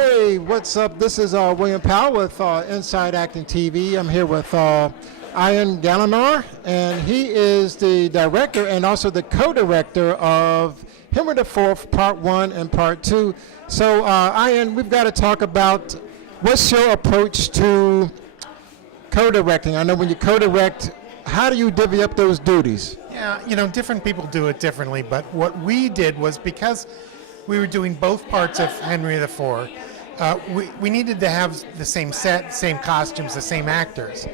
Hey, what's up? This is William Powell with Inside Acting TV. I'm here with Ian Gallanar, and he is the director and also the co-director of Henry IV, Part 1 and Part 2. So, Ian, we've got to talk about what's your approach to co-directing. I know when you co-direct, how do you divvy up those duties? Yeah, different people do it differently, but what we did was because we were doing both parts of Henry IV, we needed to have the same set, same costumes, the same actors.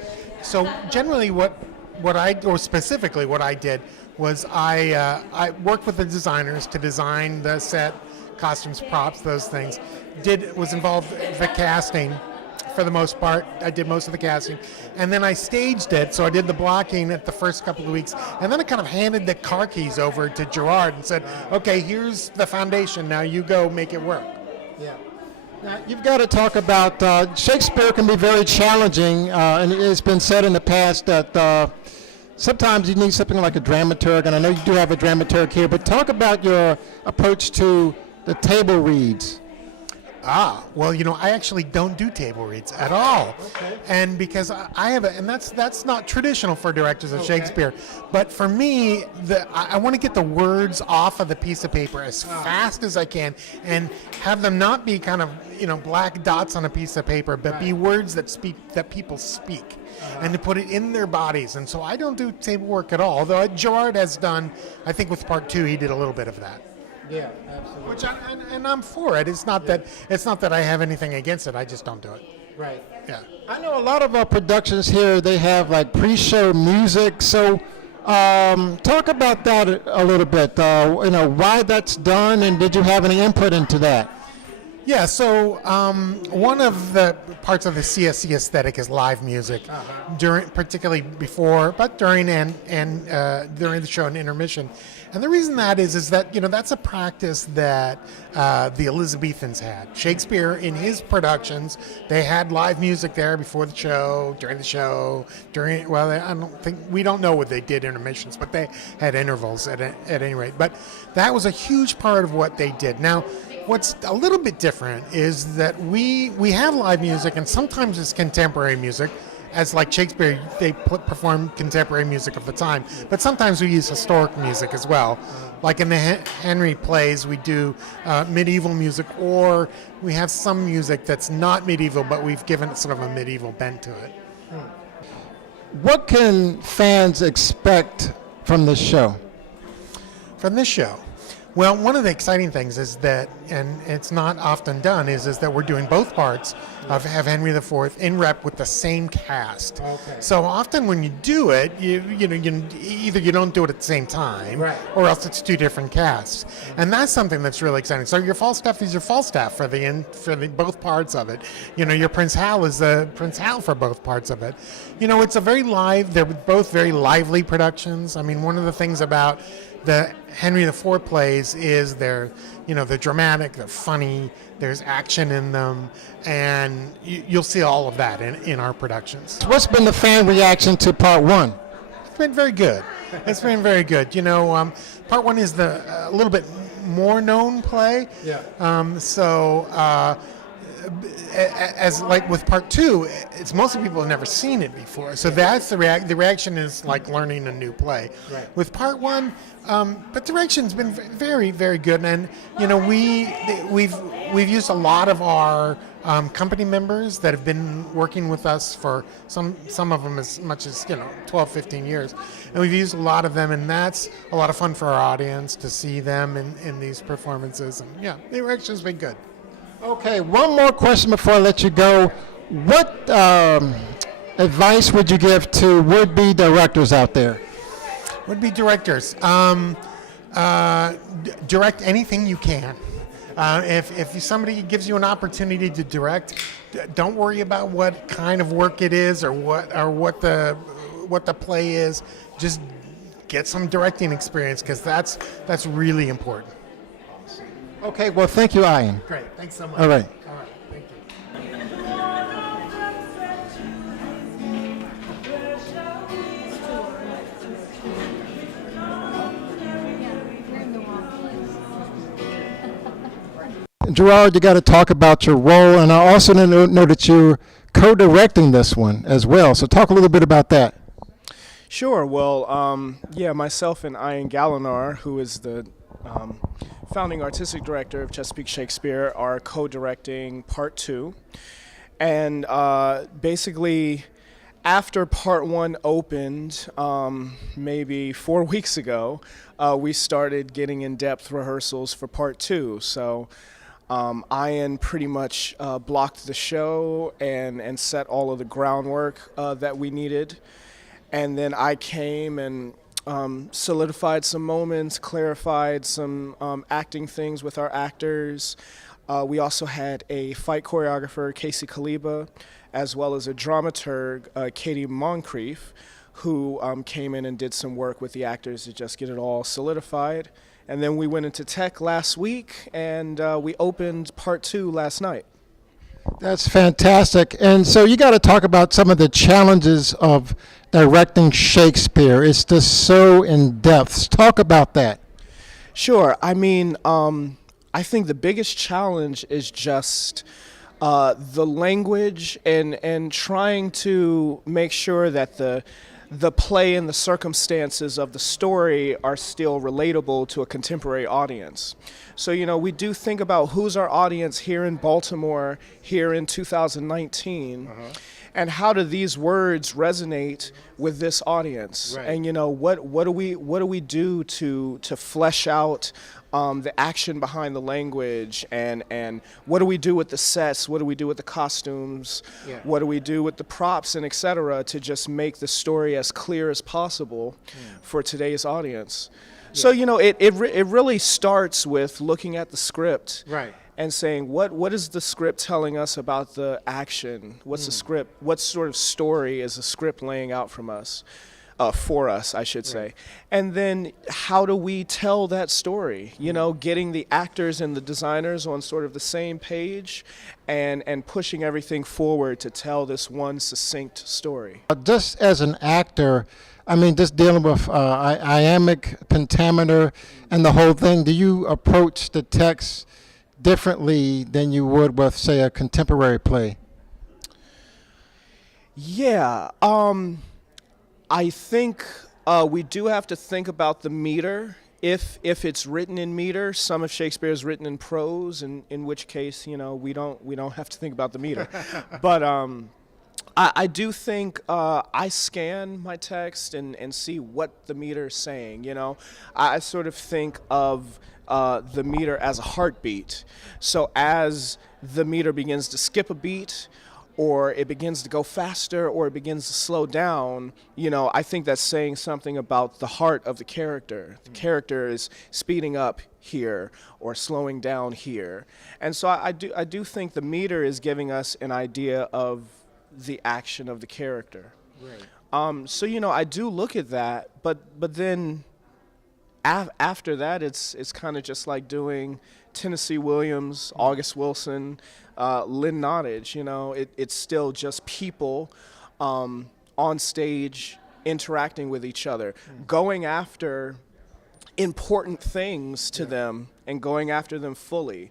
So generally what I did was I worked with the designers to design the set, costumes, props, those things. Was involved in the casting for the most part. I did most of the casting. And then I staged it, so I did the blocking at the first couple of weeks. And then I kind of handed the car keys over to Gerrad and said, okay, here's the foundation. Now you go make it work. Yeah. Now, you've got to talk about Shakespeare can be very challenging, and it's been said in the past that sometimes you need something like a dramaturg, and I know you do have a dramaturg here, but talk about your approach to the table reads. Well, I actually don't do table reads at all. Okay. And because I have and that's not traditional for directors of Shakespeare. But for me, I want to get the words off of the piece of paper as fast as I can and have them not be kind of, black dots on a piece of paper, but be words that people speak. And to put it in their bodies. And so I don't do table work at all. Although Gerrad has done, I think with Part 2, he did a little bit of that. Yeah, absolutely. Which and I'm for it. It's not that I have anything against it. I just don't do it. Right. Yeah. I know a lot of our productions here, they have like pre-show music. So talk about that a little bit. Why that's done, and did you have any input into that? Yeah, so one of the parts of the CSC aesthetic is live music, particularly before, but during and during the show and intermission. And the reason that is that that's a practice that the Elizabethans had. Shakespeare, in his productions, they had live music there before the show, during the show, we don't know what they did intermissions, but they had intervals at any rate. But that was a huge part of what they did. Now, what's a little bit different is that we have live music, and sometimes it's contemporary music, as like Shakespeare, they perform contemporary music of the time. But sometimes we use historic music as well. Like in the Henry plays, we do medieval music, or we have some music that's not medieval, but we've given it sort of a medieval bent to it. What can fans expect from this show? From this show? Well, one of the exciting things is that, and it's not often done, is that we're doing both parts of Henry IV in rep with the same cast. Okay. So often when you do it, either you don't do it at the same time, right, or else it's two different casts, and that's something that's really exciting. So your Falstaff is your Falstaff for both parts of it. Your Prince Hal is the Prince Hal for both parts of it. It's a very live. They're both very lively productions. I mean, one of the things about the Henry IV plays is they're dramatic, they're funny, there's action in them, and you'll see all of that in our productions. What's been the fan reaction to Part 1? It's been very good. It's been very good. Part 1 is a little bit more known play. Yeah. As like with Part 2, it's mostly people have never seen it before. So that's the reaction is like learning a new play. Right. With Part 1, but the reaction's been very, very good. And we've used a lot of our company members that have been working with us for some of them as much as 12, 15 years, and we've used a lot of them, and that's a lot of fun for our audience to see them in these performances. And yeah, the reaction's been good. Okay, one more question before I let you go. What advice would you give to would-be directors out there? Would-be directors, direct anything you can. If somebody gives you an opportunity to direct, don't worry about what kind of work it is or what the play is. Just get some directing experience, because that's really important. Okay, well, thank you, Ian. Great, thanks so much. All right. Thank you. Gerrad, you got to talk about your role, and I also know that you're co-directing this one as well. So talk a little bit about that. Sure. Well, yeah, myself and Ian Gallanar, who is the founding artistic director of Chesapeake Shakespeare, are co-directing part 2. And basically, after part 1 opened, maybe 4 weeks ago, we started getting in-depth rehearsals for part 2. So Ian pretty much blocked the show and set all of the groundwork that we needed. And then I came and solidified some moments, clarified some acting things with our actors. We also had a fight choreographer, Casey Kaliba, as well as a dramaturg, Katie Moncrief, who came in and did some work with the actors to just get it all solidified. And then we went into tech last week, and we opened part 2 last night. That's fantastic. And so you got to talk about some of the challenges of directing Shakespeare. It's just so in depth. Talk about that. Sure. I mean, I think the biggest challenge is just the language and trying to make sure that the play and the circumstances of the story are still relatable to a contemporary audience. So, you know, we do think about who's our audience here in Baltimore, here in 2019, and how do these words resonate with this audience? Right. And, you know, what do we do to flesh out the action behind the language, and what do we do with the sets, what do we do with the costumes, what do we do with the props and etc. to just make the story as clear as possible for today's audience. So, you know, it really starts with looking at the script and saying what is the script telling us about the action? What's the script? What sort of story is the script laying out from us? For us, I should say. And then how do we tell that story? You know, getting the actors and the designers on sort of the same page and pushing everything forward to tell this one succinct story. Just as an actor, I mean, just dealing with iambic pentameter and the whole thing, do you approach the text differently than you would with, say, a contemporary play? Yeah. I think we do have to think about the meter. If it's written in meter, some of Shakespeare is written in prose, and in which case, you know, we don't have to think about the meter. But I do think I scan my text and see what the meter is saying. You know, I sort of think of the meter as a heartbeat. So as the meter begins to skip a beat, or it begins to go faster, or it begins to slow down, you know, I think that's saying something about the heart of the character. The character is speeding up here or slowing down here. And so I do think the meter is giving us an idea of the action of the character. Right. So, you know, I do look at that, but then after that, it's kind of just like doing Tennessee Williams, August Wilson, Lynn Nottage. You know, it's still just people on stage interacting with each other, going after important things to them and going after them fully.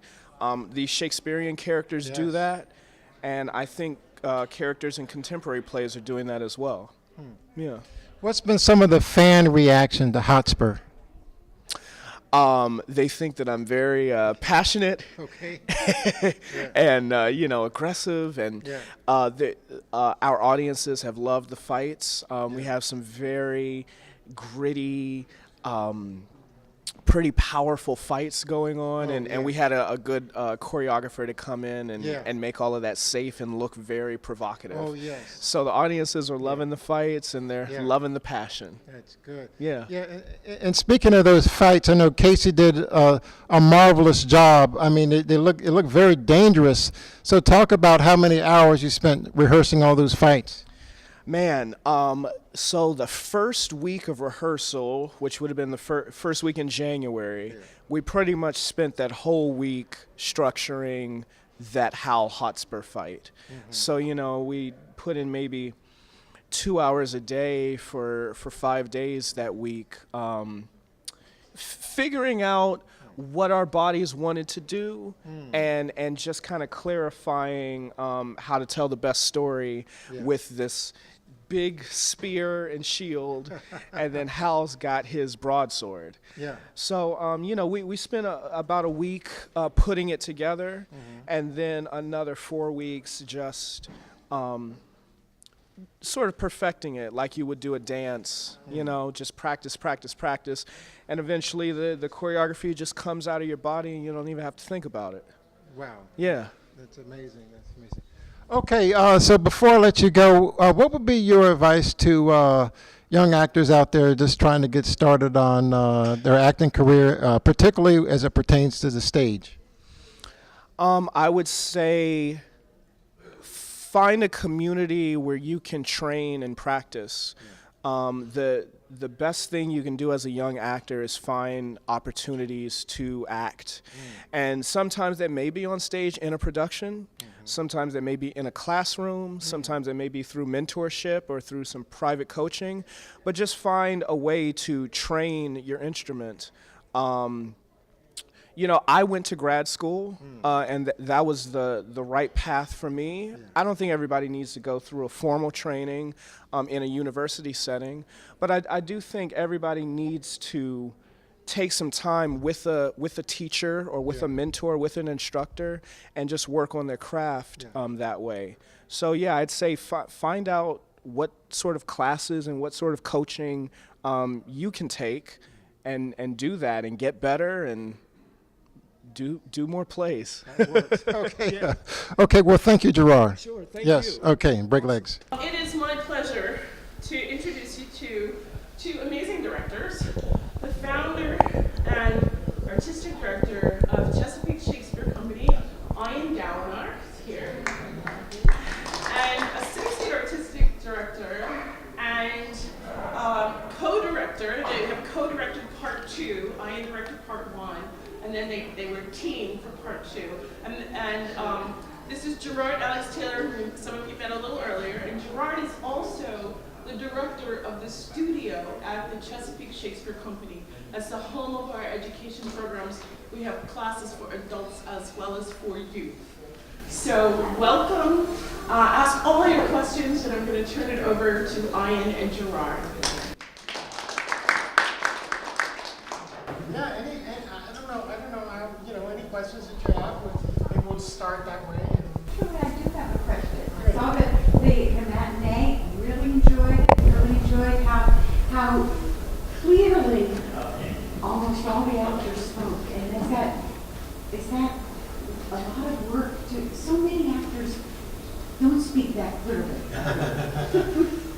These Shakespearean characters do that, and I think characters in contemporary plays are doing that as well. Yeah. What's been some of the fan reaction to Hotspur? They think that I'm very passionate, and you know, aggressive, and our audiences have loved the fights. We have some very gritty, pretty powerful fights going on, and we had a good choreographer to come in and make all of that safe and look very provocative. Oh, yes. So the audiences are loving the fights, and they're loving the passion. That's good. Yeah. And speaking of those fights, I know Casey did a marvelous job. I mean, it looked very dangerous. So talk about how many hours you spent rehearsing all those fights. Man, so the first week of rehearsal, which would have been the first week in January, we pretty much spent that whole week structuring that Hal Hotspur fight. So, you know, we put in maybe 2 hours a day for 5 days that week, figuring out what our bodies wanted to do, and just kind of clarifying how to tell the best story with this big spear and shield, and then Hal's got his broadsword. Yeah. So, we spent about a week putting it together, and then another 4 weeks just sort of perfecting it like you would do a dance, just practice, practice, practice. And eventually the choreography just comes out of your body and you don't even have to think about it. Wow. Yeah. That's amazing. That's amazing. Okay, so before I let you go, what would be your advice to young actors out there just trying to get started on their acting career, particularly as it pertains to the stage? I would say find a community where you can train and practice. The best thing you can do as a young actor is find opportunities to act. And sometimes that may be on stage in a production, sometimes that may be in a classroom, sometimes it may be through mentorship or through some private coaching, but just find a way to train your instrument. I went to grad school, and that was the right path for me. I don't think everybody needs to go through a formal training in a university setting, but I do think everybody needs to take some time with a teacher or with a mentor, with an instructor, and just work on their craft that way. So yeah, I'd say find out what sort of classes and what sort of coaching you can take, and do that and get better and do more plays. Okay. Okay. Well, thank you, Gerrad. Sure. Thank Yes. you. Okay. Break legs. It is my pleasure to introduce you to two amazing directors, the founder and artistic director of Chesapeake Shakespeare Company, Ian Gallanar, is here, and associate artistic director and co-director. They have co-directed part 2. Ian directed part 1. And then they were a team for part 2. And this is Gerrad Alex Taylor, who some of you met a little earlier. And Gerrad is also the director of the studio at the Chesapeake Shakespeare Company. That's the home of our education programs. We have classes for adults as well as for youth. So welcome. Ask all your questions, and I'm going to turn it over to Ian and Gerrad. Yeah, I don't know, any questions that you have? Maybe we'll start that way. Sure, I do have a question. I saw the matinee, really enjoyed how clearly almost all the actors spoke. And is that a lot of work so many actors don't speak that clearly.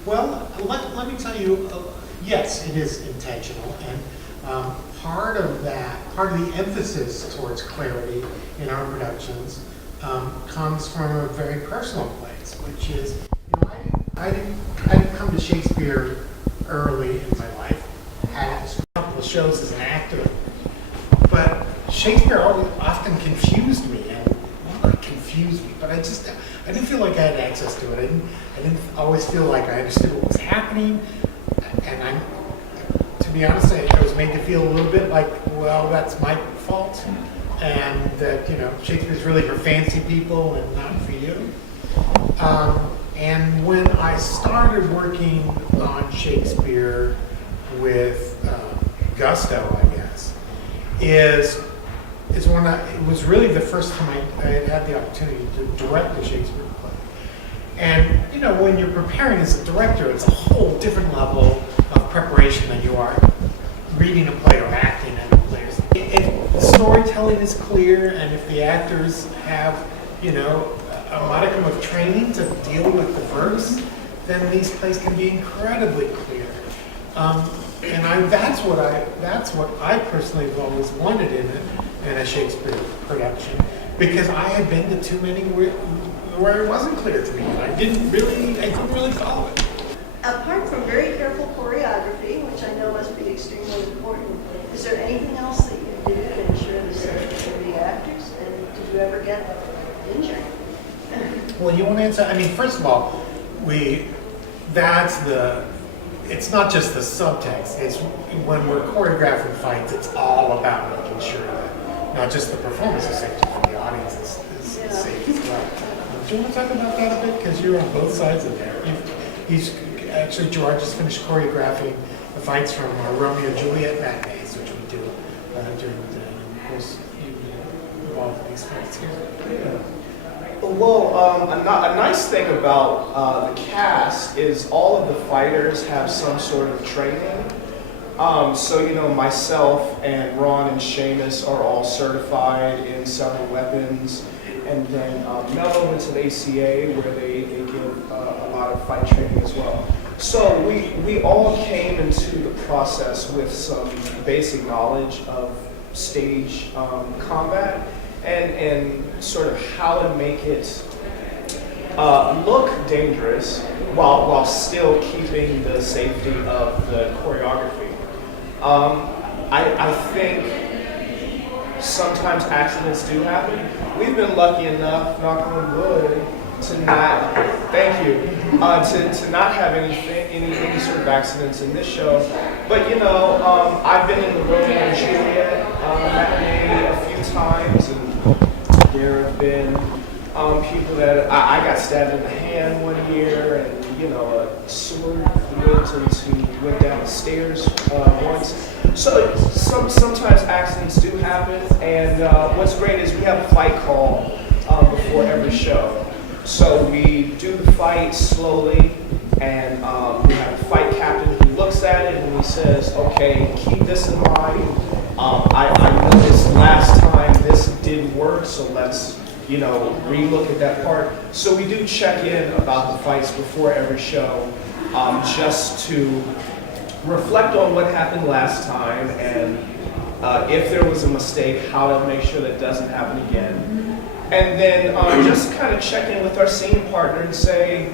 Well, let me tell you, yes, it is intentional, and part of the emphasis towards clarity in our productions comes from a very personal place, which is, I didn't come to Shakespeare early in my life. I had a couple of shows as an actor, but Shakespeare often confused me, but I didn't feel like I had access to it. I didn't always feel like I understood what was happening, and to be honest, I was made to feel a little bit like, well, that's my fault, and that Shakespeare's really for fancy people and not for you. And when I started working on Shakespeare with gusto, I guess, is when it was really the first time I had the opportunity to direct a Shakespeare play. And when you're preparing as a director, it's a whole different level of preparation than you are reading a play or acting in a play. If the storytelling is clear, and if the actors have, a modicum of training to deal with the verse, then these plays can be incredibly clear. And that's what I personally have always wanted in a Shakespeare production, because I had been to too many where it wasn't clear to me, and I couldn't really follow it. Apart from very careful choreography, which I know must be extremely important, is there anything else that you do to ensure the safety of the actors? And did you ever get injured? Well, you want to answer? I mean, first of all, it's not just the subtext. It's when we're choreographing fights, it's all about making sure that not just the performance is safe, but the audience is safe as well. Do you want to talk about that a bit? Because you're on both sides of there. He's actually, Gerrad just finished choreographing the fights from Romeo and Juliet matinees, which we do during the day. And of course, you involved in these fights here. Yeah. Well, a nice thing about the cast is all of the fighters have some sort of training. So, you know, myself and Ron and Seamus are all certified in several weapons. And then Mello went to the ACA where they give a lot of fight training as well. So we all came into the process with some basic knowledge of stage combat and sort of how to make it look dangerous while still keeping the safety of the choreography. I think sometimes accidents do happen. We've been lucky enough, knock on wood, to not, thank you, to not have any sort of accidents in this show. But you know, I've been in the Romeo and Juliet matinee a few times, and there have been people that I got stabbed in the hand one year, and you know, a sword went down the stairs once. So sometimes accidents do happen, and what's great is we have a fight call before every show. So we do the fight slowly, and we have a fight captain who looks at it and he says, okay, keep this in mind. I noticed last time this didn't work, so let's, you know, re-look at that part. So we do check in about the fights before every show, just to reflect on what happened last time, and if there was a mistake, how to make sure that doesn't happen again. And then just kind of check in with our scene partner and say,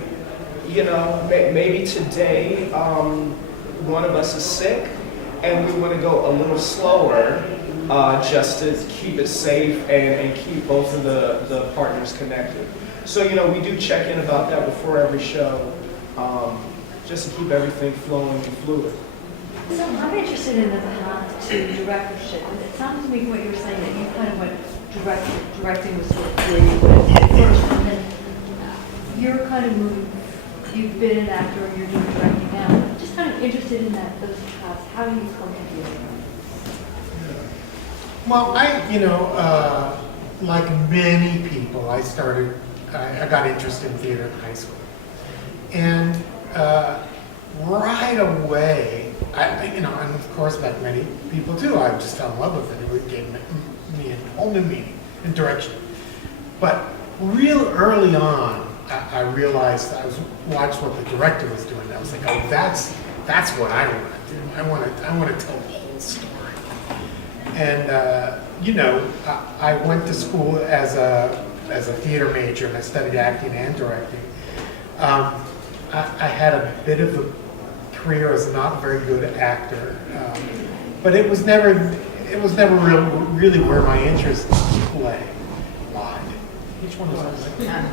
you know, maybe today one of us is sick and we want to go a little slower just to keep it safe and keep both of the partners connected. So, you know, we do check in about that before every show, just to keep everything flowing and fluid. So I'm interested in the path to directorship. And it sounds to me from what you were saying that you kind of went directing was sort of where you went first, and then you're kind of moving. You've been an actor and you're doing directing now. I'm just kind of interested in those paths. How do you come together? Well, like many people, I got interested in theater in high school. And right away, and of course, like many people do, I just fell in love with it. It gave me a whole new meaning and direction. But real early on, I realized I watched what the director was doing. I was like, oh, that's what I want to do. I want to tell the whole story. And I went to school as a theater major, and I studied acting and directing. I had a bit of a career as a not very good actor, but it was never really where my interest lay. Which one was that?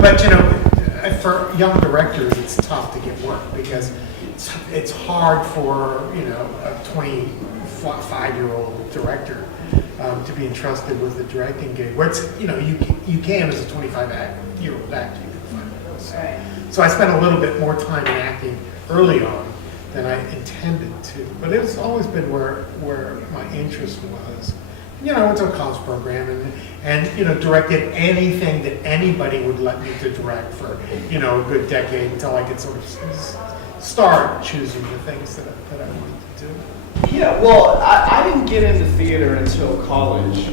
But for young directors, it's tough to get work because it's hard for a 25-year-old director to be entrusted with a directing gig. Where it's you can as a 25-year-old actor. So I spent a little bit more time in acting early on than I intended to, but it's always been where my interest was. I went to a college program and directed anything that anybody would let me to direct for a good decade until I could sort of start choosing the things that I wanted to do. Yeah, well, I didn't get into theater until college.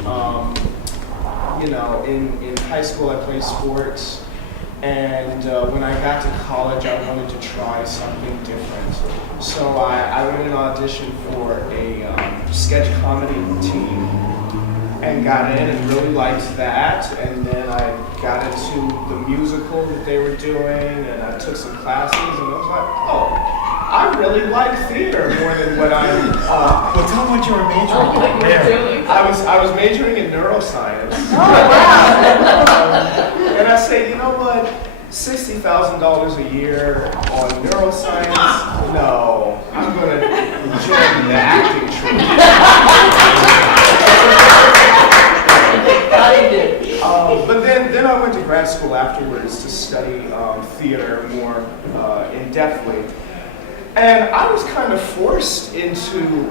In high school I played sports. And when I got to college, I wanted to try something different. So I went and auditioned for a sketch comedy team and got in and really liked that. And then I got into the musical that they were doing, and I took some classes, and I was like, oh, I really like theater more than what I'm... Well, tell them what you were majoring in. I was majoring in neuroscience. Oh, wow. And I said, you know what? $60,000 a year on neuroscience? No, I'm going to join the acting troupe. But then I went to grad school afterwards to study theater more in-depthly. And I was kind of forced into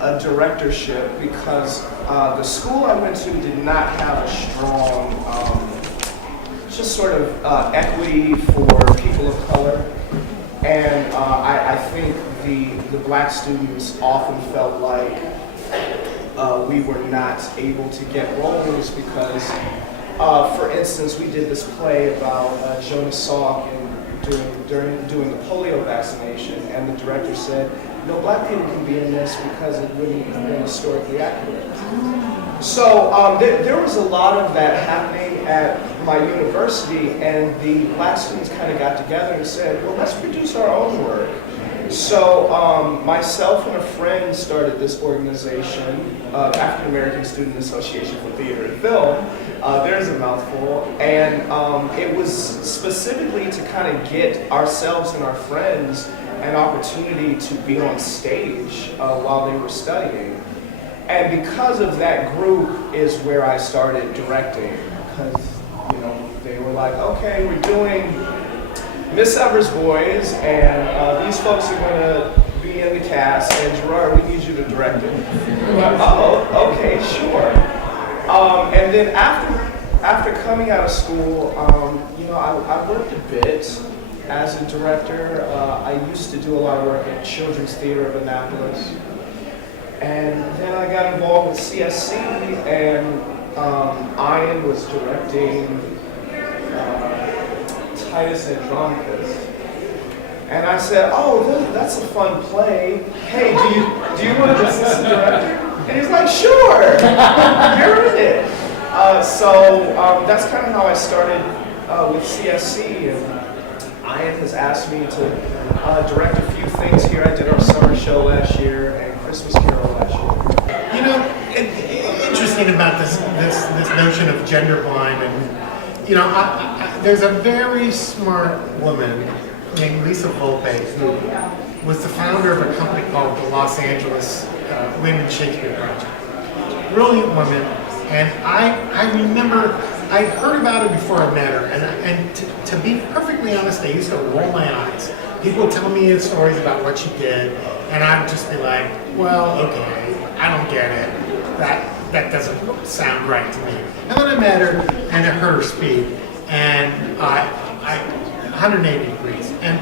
a directorship because the school I went to did not have a strong just sort of equity for people of color. And I think the black students often felt like we were not able to get roles because, for instance, we did this play about Jonas Salk and doing the polio vaccination, and the director said, no, black people can be in this because it wouldn't have been historically accurate. So there was a lot of that happening at my university, and the black students kind of got together and said, well, let's produce our own work. So myself and a friend started this organization, African American Student Association for Theater and Film. There's a mouthful. And it was specifically to kind of get ourselves and our friends an opportunity to be on stage while they were studying. And because of that group is where I started directing. Because, you know, they were like, okay, we're doing Miss Evers Boys, and these folks are going to be in the cast, and Gerrad, we need you to direct it. Oh, okay, sure. And then after coming out of school, you know, I worked a bit as a director. I used to do a lot of work at Children's Theater of Annapolis. And then I got involved with CSC, and Ian was directing Titus Andronicus. And I said, oh, that's a fun play. Hey, do you want to be assistant director? And he's like, sure, you're in it. So that's kind of how I started with CSC. And Ian has asked me to direct a few things here. I did our summer show last year and Christmas Carol last year. You know, interesting about this notion of gender blind, and you know, there's a very smart woman named Lisa Volpe who was the founder of a company called the Los Angeles Women's Shakespeare Project. Brilliant woman, and I remember I heard about her before I met her, and to be perfectly honest, I used to roll my eyes. People would tell me stories about what she did, and I would just be like, well, okay, I don't get it. That doesn't sound right to me. And then I met her and I heard her speak, and I 180 degrees. And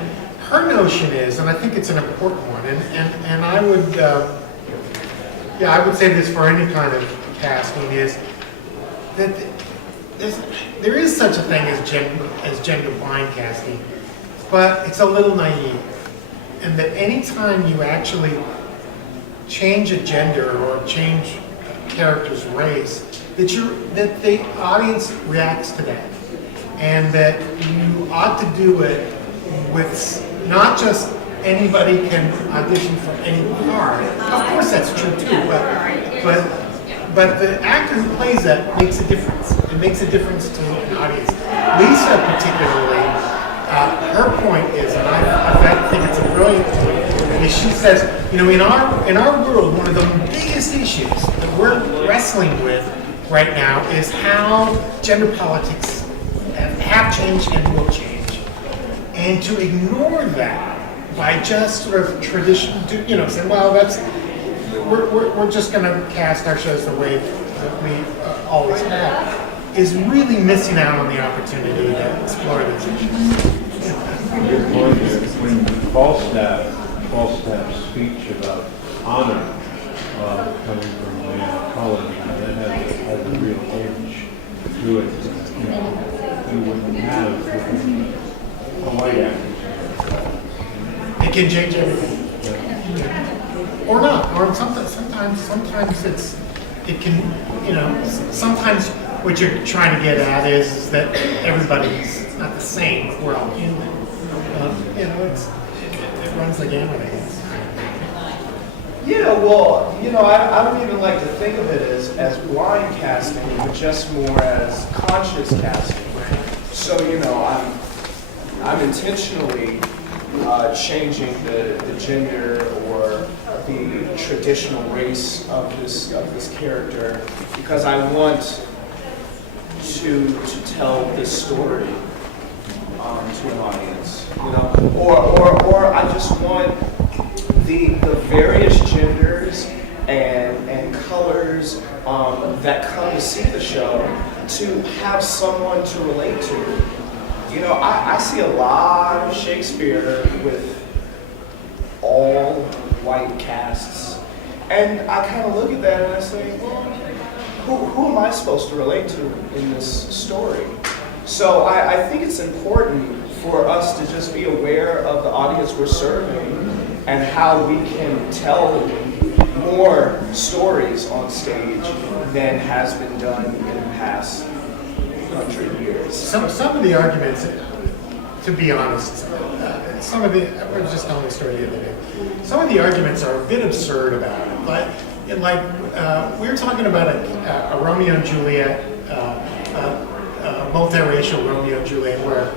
her notion is, and I think it's an important one, and I would, I would say this for any kind of casting, is that there is such a thing as gender blind casting, but it's a little naive. And that anytime you actually change a gender or change a character's race, that the audience reacts to that. And that you ought to do it with not just anybody can audition for any part. Of course that's true too, but the actor who plays that makes a difference. It makes a difference to an audience. Lisa particularly, her point is, and I think it's a brilliant point, is she says, you know, in our world, one of the biggest issues that we're wrestling with right now is how gender politics have changed and will change. And to ignore that by just sort of tradition, you know, saying, well, we're just going to cast our shows the way that we always have, is really missing out on the opportunity to explore these issues. Your point is when Falstaff's speech about honor coming from a man of color, that has a real edge to it. You wouldn't have a white actor. It can change everything. Or not. Or sometimes it can, you know, sometimes what you're trying to get at is that everybody's not the same. We're all human. You know, it runs the gamut, I guess. Yeah, well, you know, I don't even like to think of it as blind casting, but just more as conscious casting. So, I'm intentionally changing the gender or the traditional race of this character because I want to tell this story to an audience, or I just want the various genders and colors that come to see the show to have someone to relate to. I see a lot of Shakespeare with all white casts, and I kind of look at that and I say, well, who am I supposed to relate to in this story? So I think it's important for us to just be aware of the audience we're serving and how we can tell more stories on stage than has been done in the past 100 years. Some of the arguments, to be honest, I was just telling a story the other day. Some of the arguments are a bit absurd about it. We were talking about a Romeo and Juliet, multiracial Romeo and Juliet, where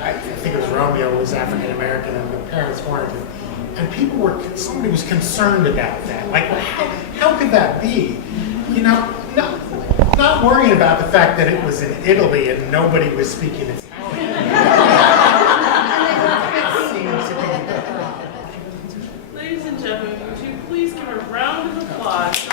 I think it was Romeo was African American and the parents weren't. And somebody was concerned about that. Like, well, how could that be? Not worrying about the fact that it was in Italy and nobody was speaking Italian. Ladies and gentlemen, would you please give a round of applause?